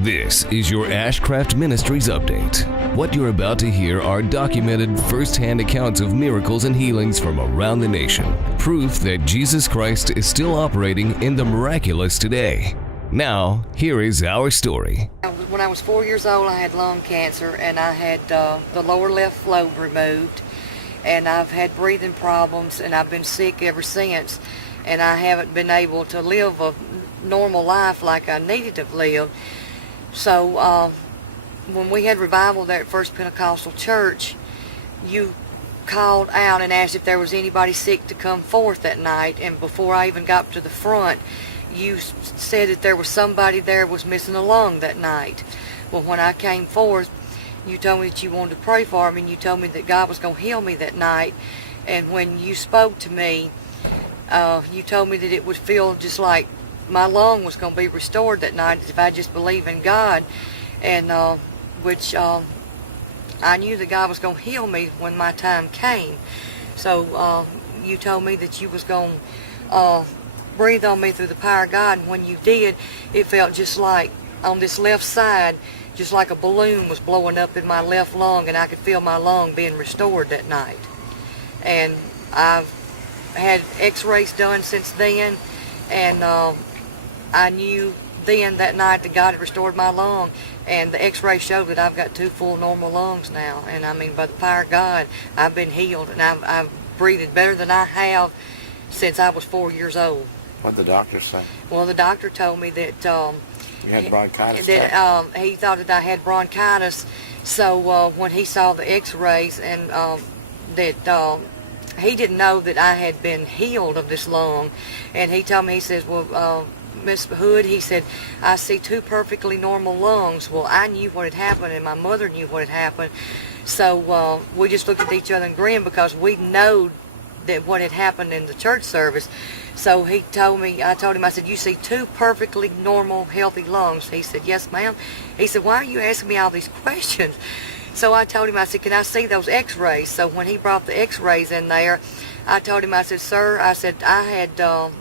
This is your Ashcraft Ministries update. What you're about to hear are documented first-hand accounts of miracles and healings from around the nation. Proof that Jesus Christ is still operating in the miraculous today. Now, here is our story. When I was 4 years old, I had lung cancer, and I had the lower left lobe removed, and I've had breathing problems, and I've been sick ever since, and I haven't been able to live a normal life like I needed to have lived. So when we had revival there at First Pentecostal Church, you called out and asked if there was anybody sick to come forth that night, and before I even got to the front, you said that there was somebody there was missing a lung that night. Well, when I came forth, you told me that you wanted to pray for me, and you told me that God was going to heal me that night. And when you spoke to me, you told me that it would feel just like my lung was going to be restored that night if I just believe in God, and which I knew that God was going to heal me when my time came. So you told me that you was going to breathe on me through the power of God, and when you did, it felt just like on this left side, just like a balloon was blowing up in my left lung, and I could feel my lung being restored that night. And I've had x-rays done since then, and I knew then that night that God had restored my lung, and the x-ray showed that I've got 2 full normal lungs now. And I mean, by the power of God, I've been healed, and I've breathed better than I have since I was 4 years old. What did the doctor say? Well, the doctor told me that You had bronchitis? that he thought that I had bronchitis. So when he saw the x-rays, and that he didn't know that I had been healed of this lung, and he told me, he says, well, Miss Hood, he said, I see 2 perfectly normal lungs. Well, I knew what had happened, and my mother knew what had happened. So we just looked at each other and grinned, because we know that what had happened in the church service. So he told me, I told him, I said, you see 2 perfectly normal, healthy lungs? He said, yes, ma'am. He said, why are you asking me all these questions? So I told him, I said, can I see those x-rays? So when he brought the x-rays in there, I told him, I said, sir, I said, I had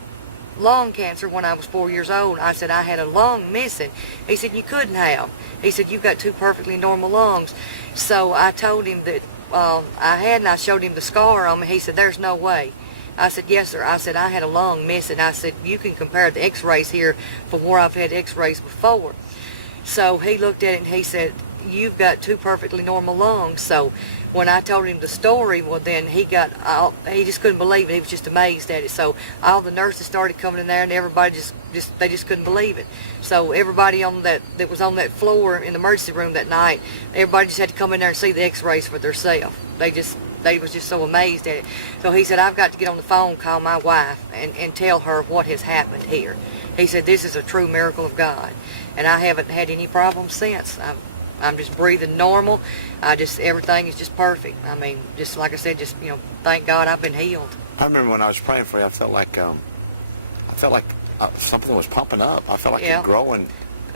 lung cancer when I was 4 years old. I said, I had a lung missing. He said, you couldn't have. He said, you've got 2 perfectly normal lungs. So I told him that I had, and I showed him the scar on me. He said, there's no way. I said, yes, sir. I said, I had a lung missing. I said, you can compare the x-rays here from where I've had x-rays before. So he looked at it, and he said, you've got 2 perfectly normal lungs. So when I told him the story, well, then he just couldn't believe it. He was just amazed at it. So all the nurses started coming in there, and everybody they just couldn't believe it. So everybody that was on that floor in the emergency room that night, everybody just had to come in there and see the x-rays for themselves. They was just so amazed at it. So he said, I've got to get on the phone, call my wife, and tell her what has happened here. He said, this is a true miracle of God. And I haven't had any problems since. I'm just breathing normal. Everything is just perfect. I mean, just like I said, thank God I've been healed. I remember when I was praying for you, I felt like something was pumping up. I felt like you're growing.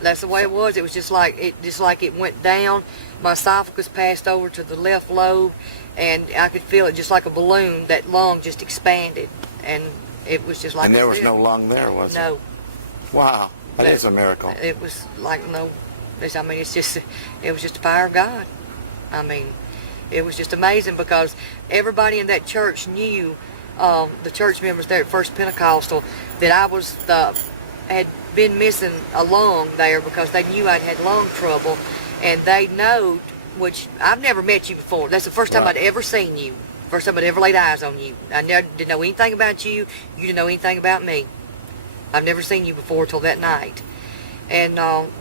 That's the way it was. It was just like it went down. My esophagus passed over to the left lobe, and I could feel it just like a balloon. That lung just expanded, and it was just like. And there was no lung there, was there? No. Wow, that is a miracle. It was like no. I mean, it was just the power of God. I mean, it was just amazing, because everybody in that church knew, the church members there at First Pentecostal, that I had been missing a lung there, because they knew I'd had lung trouble, and they know, which I've never met you before. That's the first time I'd ever seen you. First time I'd ever laid eyes on you. I never didn't know anything about you. You didn't know anything about me. I've never seen you before till that night. And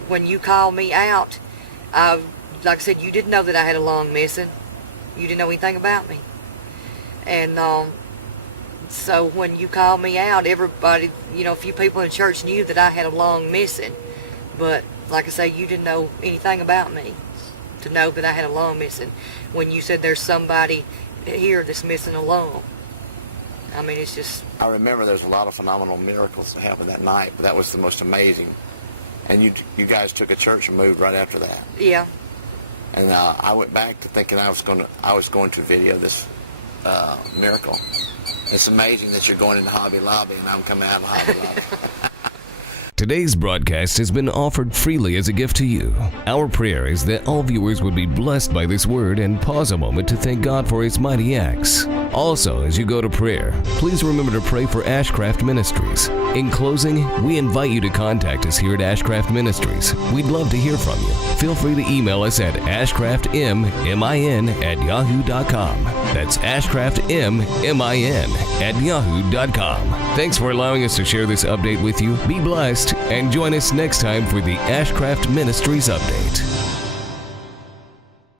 when you called me out, like I said, you didn't know that I had a lung missing. You didn't know anything about me. And so when you called me out, everybody, a few people in the church knew that I had a lung missing. But like I say, you didn't know anything about me to know that I had a lung missing. When you said there's somebody here that's missing a lung. I mean, it's just. I remember there's a lot of phenomenal miracles that happened that night, but that was the most amazing. And you guys took a church and moved right after that. Yeah. And I went back to thinking I was going to video this miracle. It's amazing that you're going into Hobby Lobby and I'm coming out of Hobby Lobby. Today's broadcast has been offered freely as a gift to you. Our prayer is that all viewers would be blessed by this word and pause a moment to thank God for His mighty acts. Also, as you go to prayer, please remember to pray for Ashcraft Ministries. In closing, we invite you to contact us here at Ashcraft Ministries. We'd love to hear from you. Feel free to email us at ashcraftmin@yahoo.com. That's ashcraftmin@yahoo.com. Thanks for allowing us to share this update with you. Be blessed and join us next time for the Ashcraft Ministries Update.